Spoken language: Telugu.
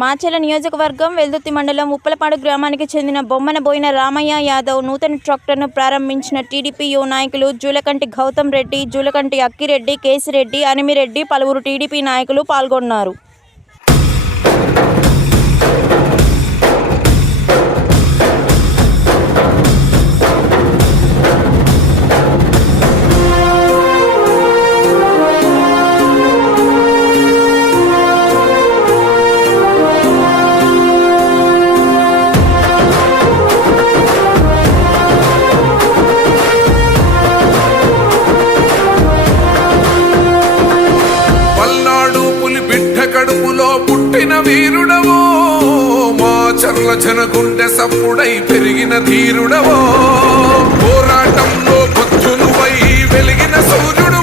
మాచెల నియోజకవర్గం వెల్దుర్తి మండలం ఉప్పలపాడు గ్రామానికి చెందిన బొమ్మనబోయిన రామయ్య యాదవ్ నూతన ట్రాక్టర్ను ప్రారంభించిన టీడీపీ యువ నాయకులు జూలకంటి గౌతమ్ రెడ్డి, జూలకంటి అక్కిరెడ్డి, కేసిరెడ్డి, అనిమిరెడ్డి, పలువురు టీడీపీ నాయకులు పాల్గొన్నారు. పుట్టిన వీరుడవో, మా చర్ల జనగుండె సప్పుడై పెరిగిన ధీరుడవో, పోరాటంలో బుద్ధునువై వెలిగిన సూర్యుడు